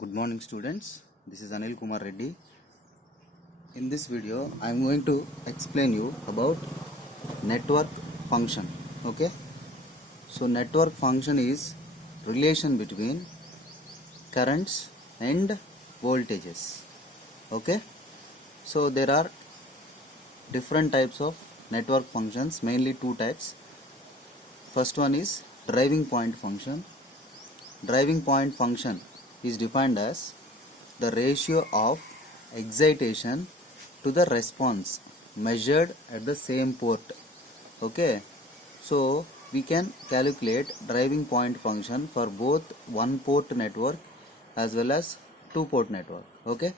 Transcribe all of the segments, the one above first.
Good morning students, this is Anil Kumar Reddy. In this video I am going to explain you about network function. Okay, so network function is relation between currents and voltages. Okay, so there are different types of network functions, mainly two types. First one is driving point function. Driving point function is defined as the ratio of excitation to the response measured at the same port. Okay, so we can calculate driving point function for both one port network as well as two port network. Okay,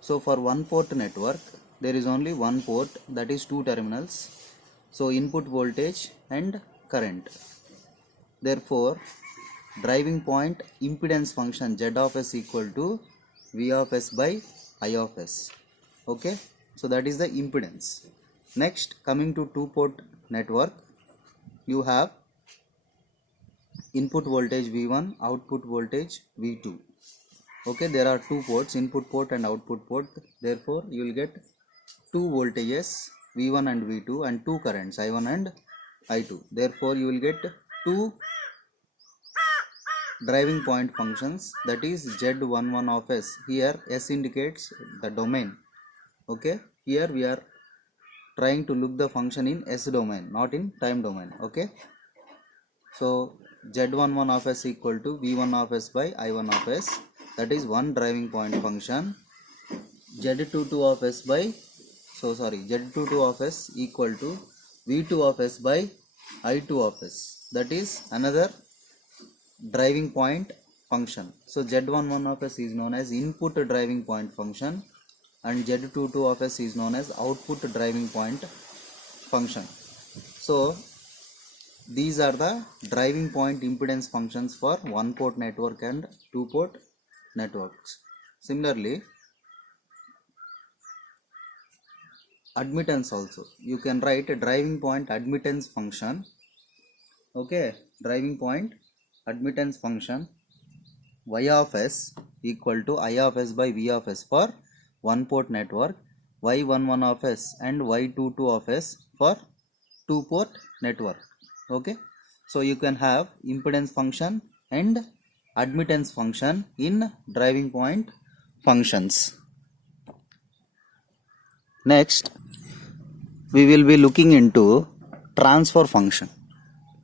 so for one port network there is only one port, that is two terminals, so input voltage and current. Therefore driving point impedance function Z of s equal to V of s by I of s. Okay, so that is the impedance. Next, coming to two port network, you have input voltage V1, output voltage V2. Okay, there are two ports, input port and output port. Therefore you will get two voltages V1 and V2 and two currents I1 and I2. Therefore you will get two driving point functions, that is Z11 of s. Here s indicates the domain. Okay, here we are trying to look the function in s domain, not in time domain. Okay, so Z11 of s equal to V1 of s by I1 of s, that is one driving point function. Z22 of s by Z22 of s equal to V2 of s by I2 of s, that is another driving point function. So Z11 of s is known as input driving point function and Z22 of s is known as output driving point function. So these are the driving point impedance functions for one port network and two port networks. Similarly, admittance also, you can write a driving point admittance function. Okay, driving point admittance function Y of s equal to I of s by V of s for one port network, Y11 of s and Y22 of s for two port network. Okay, so you can have impedance function and admittance function in driving point functions. Next, we will be looking into transfer function.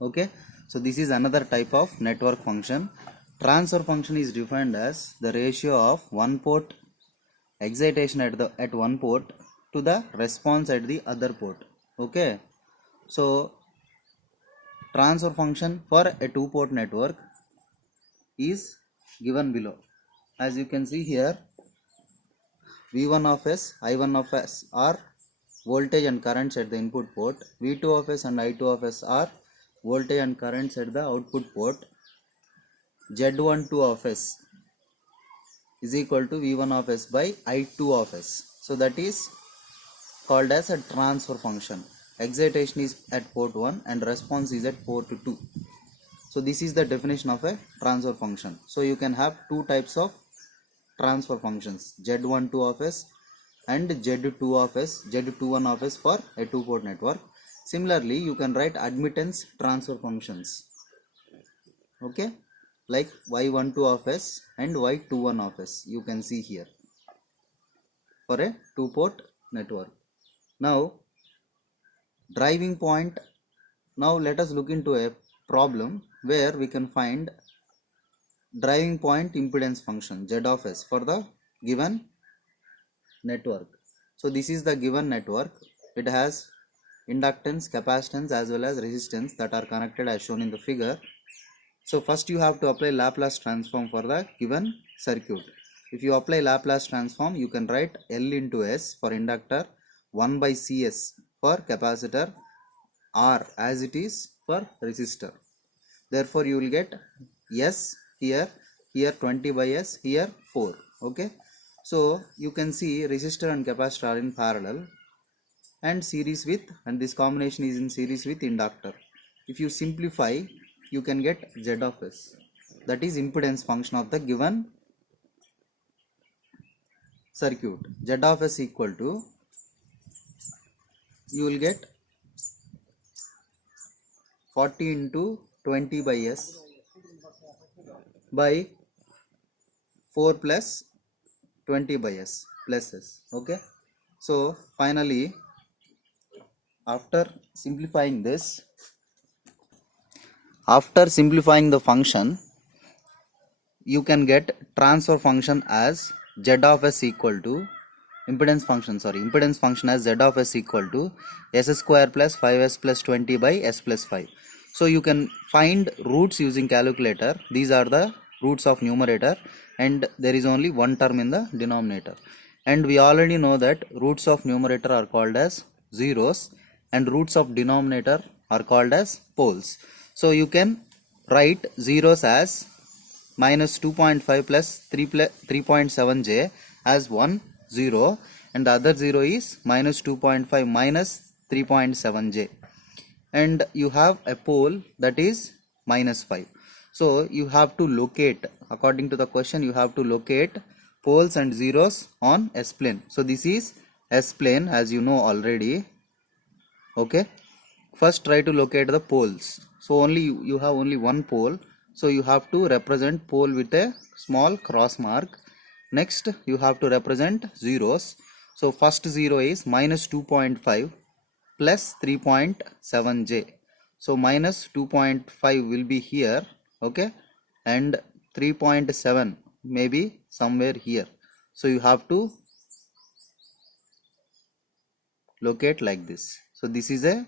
Okay, so this is another type of network function. Transfer function is defined as the ratio of one port excitation at one port to the response at the other port. Okay, so transfer function for a two port network is given below. As you can see here, V1 of s, I1 of s are voltage and currents at the input port, V2 of s and I2 of s are voltage and currents at the output port. Z12 of s is equal to V1 of s by I2 of s. So that is called as a transfer function. Excitation is at port 1 and response is at port 2. So this is the definition of a transfer function. So you can have two types of transfer functions, Z12 of s and Z2 of s, Z21 of s for a two port network. Similarly, you can write admittance transfer functions. Okay, like Y12 of s and Y21 of s, you can see here for a two port network. Now driving point, now let us look into a problem where we can find driving point impedance function Z of s for the given network. So this is the given network. It has inductance, capacitance as well as resistance that are connected as shown in the figure. So first you have to apply Laplace transform for the given circuit. If you apply Laplace transform, you can write L into S for inductor, 1 by Cs for capacitor, R as it is for resistor. Therefore you will get S here 20 by S, here 4. Okay, so you can see resistor and capacitor are in parallel and series with, and this combination is in series with inductor. If you simplify, you can get Z of s, that is impedance function of the given circuit, Z of S equal to, you will get 40 into 20 by S by 4 plus 20 by S plus S. Okay. So finally, after simplifying the function, you can get transfer function as Z of S equal to impedance function as Z of S equal to S square plus 5S plus 20 by S plus 5. So you can find roots using calculator. These are the roots of numerator, and there is only one term in the denominator. And we already know that roots of numerator are called as zeros and roots of denominator are called as poles. So you can write zeros as minus 2.5 plus 3.7j as 1 0, and the other 0 is minus 2.5 minus 3.7j, and you have a pole that is minus 5. So you have to locate, according to the question, you have to locate poles and zeros on S plane. So this is S plane, as you know already. Okay, first try to locate the poles. So only you have only one pole, so you have to represent pole with a small cross mark. Next you have to represent zeros. So first 0 is minus 2.5 plus 3.7j. So minus 2.5 will be here, okay, and 3.7 maybe somewhere here. So you have to locate like this. So this is a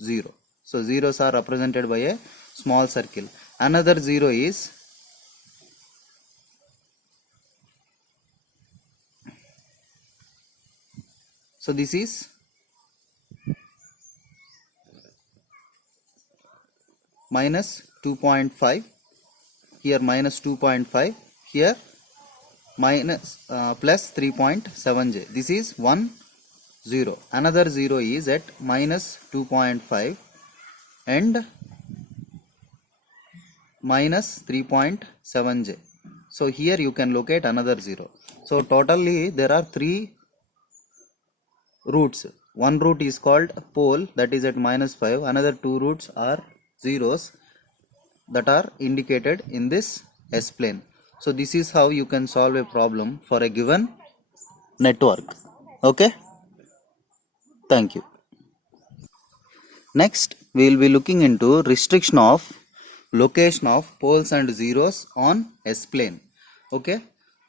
0. So zeros are represented by a small circle. Another 0 is so this is minus 2.5, here minus 2.5, here minus plus 3.7j. This is 1 0. Another 0 is at minus 2.5 and minus 3.7j. So here you can locate another 0. So totally there are 3 roots. One root is called pole, that is at minus 5. Another 2 roots are zeros that are indicated in this S plane. So this is how you can solve a problem for a given network. Okay, thank you. Next we will be looking into restriction of location of poles and zeros on S plane. Okay,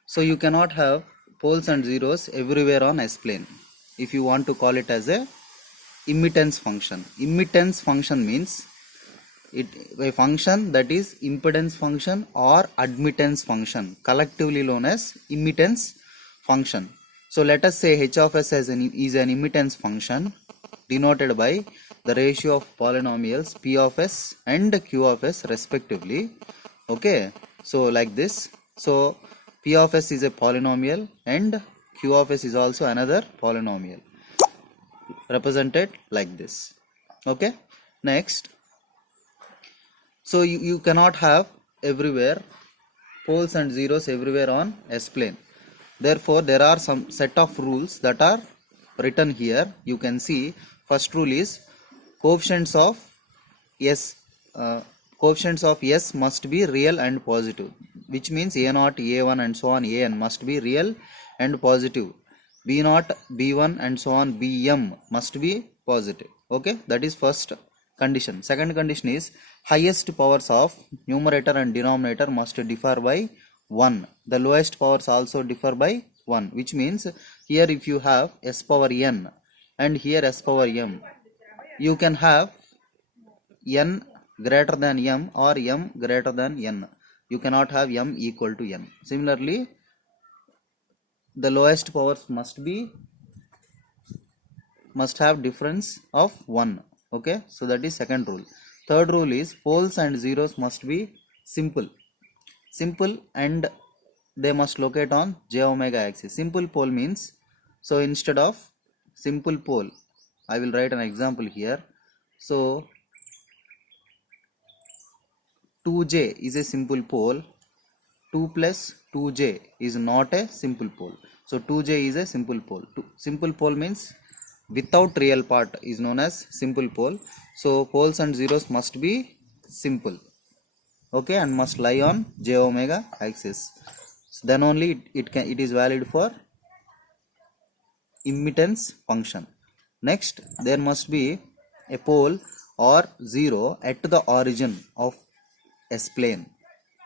so you cannot have poles and zeros everywhere on S plane. If you want to call it as a immitance function. Immitance function means a function that is impedance function or admittance function, collectively known as immitance function. So let us say h of s is an immitance function denoted by the ratio of polynomials p of s and q of s respectively. Okay, so like this. So p of s is a polynomial and q of s is also another polynomial, represented like this. Okay, next, so you cannot have everywhere poles and zeros everywhere on S plane. Therefore there are some set of rules that are written here. You can see first rule is coefficients of S must be real and positive, which means a0, a1 and so on an must be real and positive. b0, b1 and so on bm must be positive. Okay, that is first condition. Second condition is highest powers of numerator and denominator must differ by 1. The lowest powers also differ by 1, which means here if you have s power n and here s power m, you can have n greater than m or m greater than n. You cannot have m equal to n. Similarly, the lowest powers must have difference of 1. Okay, so that is second rule. Third rule is poles and zeros must be simple and they must locate on j omega axis. Simple pole means, so instead of simple pole, I will write an example here. So 2j is a simple pole 2 plus 2j is not a simple pole. So 2j is a simple pole. Simple pole means without real part is known as simple pole. So poles and zeros must be simple, okay, and must lie on j omega axis. So then only it is valid for immittance function. Next, there must be a pole or zero at the origin of S plane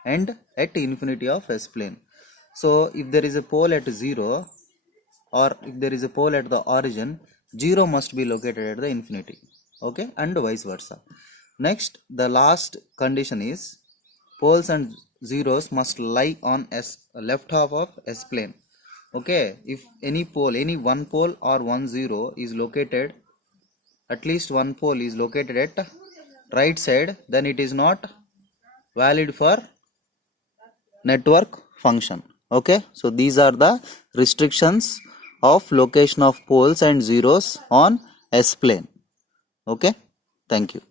and at infinity of S plane. So if there is a pole at 0 or if there is a pole at the origin, 0 must be located at the infinity, okay, and vice versa. Next, the last condition is poles and zeros must lie on S left half of S plane. Okay, if any pole, any one pole or one zero is located, at least one pole is located at right side, then it is not valid for network function. Okay, so these are the restrictions of location of poles and zeros on S plane. Okay, thank you.